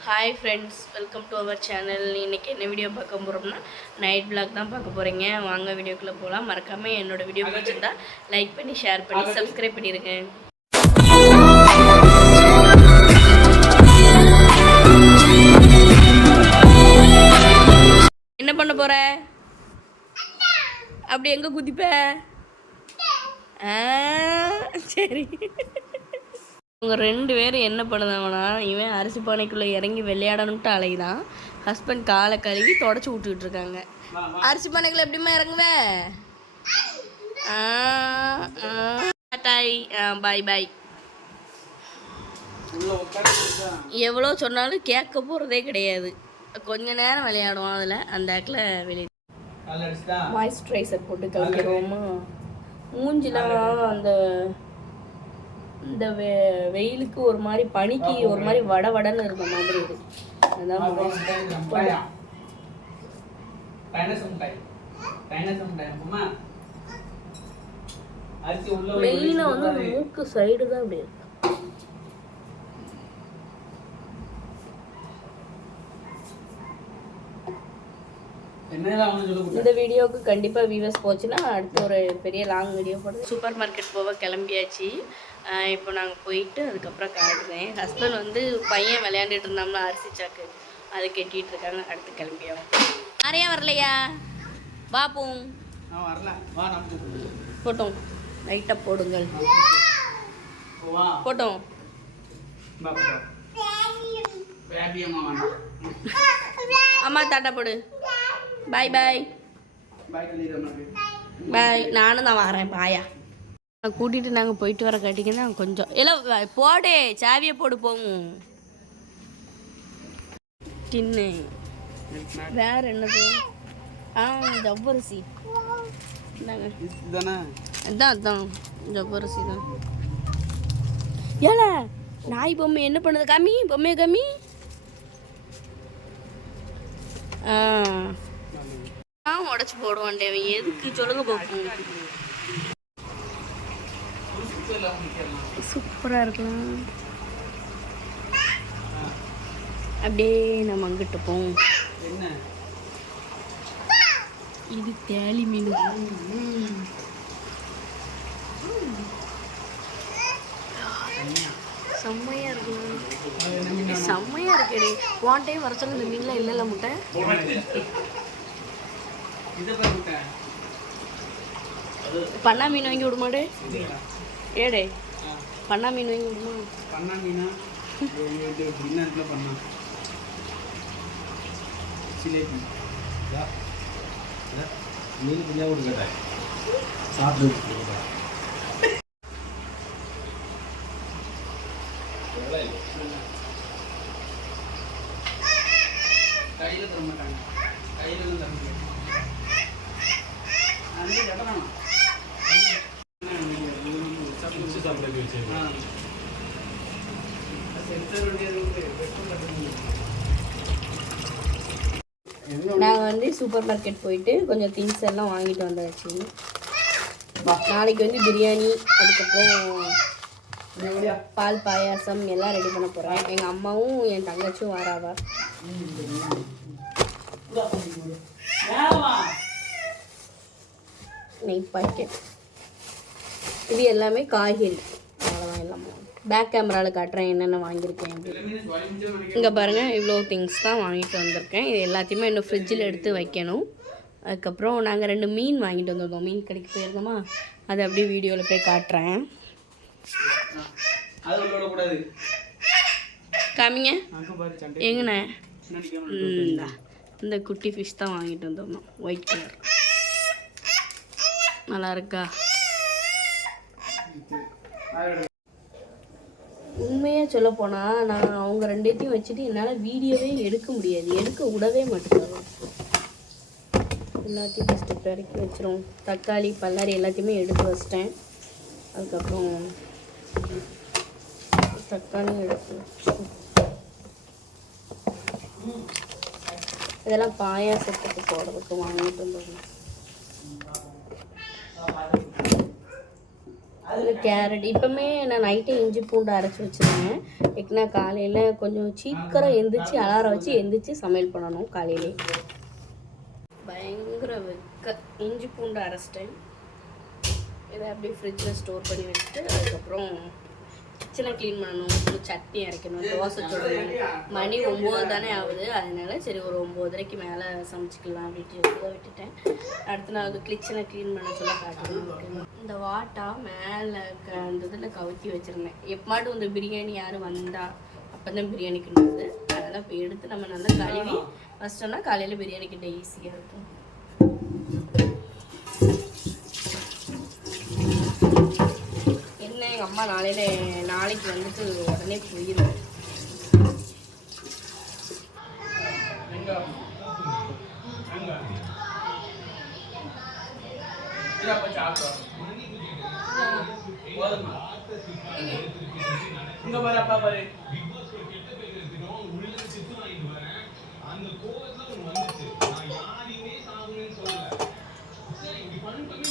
Hi friends welcome to our channel இன்றைக்கி என்ன video பார்க்க போகிறோம்னா நைட் பிளாக் தான் பார்க்க போகிறீங்க வாங்க வீடியோக்குள்ளே போகலாம் மறக்காமல் என்னோடய வீடியோ பிடிச்சிருந்தா லைக் பண்ணி ஷேர் பண்ணி சப்ஸ்கிரைப் பண்ணிடுங்க என்ன பண்ண போகிற அப்படி எங்கே குதிப்ப? சரி. இவங்க ரெண்டு பேரும் என்ன பண்ணுதாங்கன்னா இவன் அரிசி பானைக்குள்ளே இறங்கி விளையாடணுன்ட்டு அலைதான் ஹஸ்பண்ட் காலை கழுவி தொடச்சி விட்டுக்கிட்டு இருக்காங்க அரிசி பானைக்குள்ள எப்படிம்மா இறங்குவ? டாய் பாய் பாய் எவ்வளோ சொன்னாலும் கேட்க போகிறதே கிடையாது. கொஞ்ச நேரம் விளையாடுவோம் அதில் அந்த ஆக்கில் வெளியே. மாய்ஸ்சரைசர் போட்டு கழிக்கிறோமா மூஞ்சிலாம் அந்த இந்த வெ வெயிலுக்கு ஒரு மாதிரி பனிக்கு ஒரு மாதிரி வட வடன்னு இருக்க மாதிரி இருக்கு அதான். மெயினாக வந்து மூக்கு சைடு தான் அப்படி இருக்கு. இந்த வீடியோவுக்கு கண்டிப்பாக வியூவர்ஸ் போச்சுன்னா அடுத்து ஒரு பெரிய லாங் வீடியோ போடுறது சூப்பர் மார்க்கெட் போக கிளம்பியாச்சு. இப்போ நாங்கள் போயிட்டு அதுக்கப்புறம் காட்டுறேன். ஹஸ்பண்ட் வந்து பையன் விளையாண்டுட்டு இருந்தாங்களா அரிசி சாக்கு. அதை கட்டிட்டு இருக்காங்க. அடுத்து கிளம்பியாவும் நிறையா வரலையா? பாப்போம் போட்டோம். லைட்டாக போடுங்கள். போட்டோம். அம்மா தாட்டா போடு. பாய் பாய் பாய் நானும் தான் வரேன் பாயா கூட்டிகிட்டு நாங்கள் போயிட்டு வர காட்டிங்கன்னா கொஞ்சம் இல்லை போடு. சாவியை போடு போகும் டின்னு வேற என்னது? ஆ ஜவ்வரிசி. அதான் அதான். ஜவ்வரிசி தான். ஏல நாய் பொம்மை என்ன பண்ணுது காமி பொம்மையை காமி ஆ. ஆ உடச்சி போடுவான்டே அவன் எதுக்கு சொல்லுங்க பார்ப்போம் சூப்பராக இருக்கலாம் அப்படியே நம்ம அங்கிட்டு போவோம். இது தேலி மீன். செம்மையா இருக்கு செம்மையா இருக்குடி ஒன் டைம் வர சொல்ல இந்த மீன்லாம் இல்லைல்ல முட்டை? பண்ணா மீன் வாங்கி விடுமாடே? ஏடே பண்ணா மீன் வாங்கி விடுமா? பண்ணா மீனா? பின்னாட்டில் பண்ணா. சிலேபி மீன். குஞ்சா கொடுக்கட்டா சாப்பிட்டு கையில் தர மாட்டாங்க. கையில் தர மாட்டாங்க அந்த கட்டணம் சாப்பிட வச்சு சென்சர் வேண்டியது நாங்கள் வந்து சூப்பர் மார்க்கெட் போயிட்டு கொஞ்சம் திங்ஸ் எல்லாம் வாங்கிட்டு வந்தாச்சு. நாளைக்கு வந்து பிரியாணி அதுக்கப்புறம் பால் பாயாசம் எல்லாம் ரெடி பண்ண போகிறேன் எங்கள் அம்மாவும் என் தங்கச்சியும் வராவா? நெய் பாக்கெட் இது எல்லாமே காய்கறி. அவ்வளோதான் எல்லாமே. பேக் கேமராவில் காட்டுறேன் என்னென்ன வாங்கியிருக்கேன் அப்படின்னு. இங்கே பாருங்கள் இவ்வளோ திங்ஸ் தான் வாங்கிட்டு வந்திருக்கேன். இது எல்லாத்தையுமே இன்னும் ஃப்ரிட்ஜில் எடுத்து வைக்கணும். அதுக்கப்புறம் நாங்கள் ரெண்டு மீன் வாங்கிட்டு வந்திருந்தோம். மீன் கடைக்கு போயிருந்தோமா? அதை அப்படியே வீடியோவில் போய் காட்டுறேன். காமிங்க. எங்கண்ணே? இந்தா. குட்டி ஃபிஷ் தான் வாங்கிட்டு வந்திருந்தோம் ஒயிட் கலர் நல்லா இருக்கா உண்மையாக சொல்ல போனால் நான் அவங்க ரெண்டுத்தையும் வச்சுட்டு என்னால் வீடியோவே எடுக்க முடியாது. எடுக்க விடவே மாட்டேங்கிறாங்க எல்லாத்தையும் ஃபஸ்ட்டு பிறக்கி வச்சிரும் தக்காளி பல்லாரி எல்லாத்தையுமே எடுத்து வச்சிட்டேன். அதுக்கப்புறம் தக்காளியும் எடுத்து இதெல்லாம் பாயாசத்துக்கு போடுறதுக்கு வாங்கிட்டு வந்துடணும். இந்த கேரட். இப்போமே நான் நைட்டே இஞ்சி பூண்டு அரைச்சி வச்சுருந்தேன். ஏன்னா காலையில் கொஞ்சம் சீக்கிரம் எந்திரிச்சு அலாரம் வச்சு எந்திரிச்சு சமையல் பண்ணணும் காலையிலே. பயங்கர வெக்க. இஞ்சி பூண்டு அரைச்சிட்டேன். இதை அப்படியே ஃப்ரிட்ஜில் ஸ்டோர் பண்ணி வச்சுட்டு அதுக்கப்புறம் கிச்சனை க்ளீன் பண்ணணும் சட்னி அரைக்கணும் தோசை சுடணும். மணி ஒம்பது தானே ஆகுது. அதனால சரி ஒரு ஒம்போதரைக்கு மேலே சமைச்சிக்கலாம் அப்படின்ட்டு விட்டுட்டேன். அடுத்த நாள் வந்து கிச்சனை க்ளீன் பண்ண சொல்ல காட்டணும் இந்த வாட்டா மேலே க அந்த இதில் கவுத்தி வச்சுருந்தேன். எப்பமாட்டும் இந்த பிரியாணி யாரும் வந்தா அப்போ தான் பிரியாணி கிண்டுது அதெல்லாம் இப்போ எடுத்து நம்ம நல்லா கழுவி ஃபஸ்ட்டோன்னா காலையில் பிரியாணி கிட்ட ஈஸியாக இருக்கும். எங்கள் அம்மா நாளையில் நாளைக்கு வந்துட்டு உடனே போயிடும்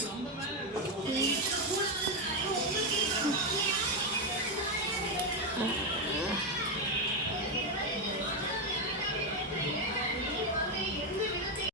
நம்ப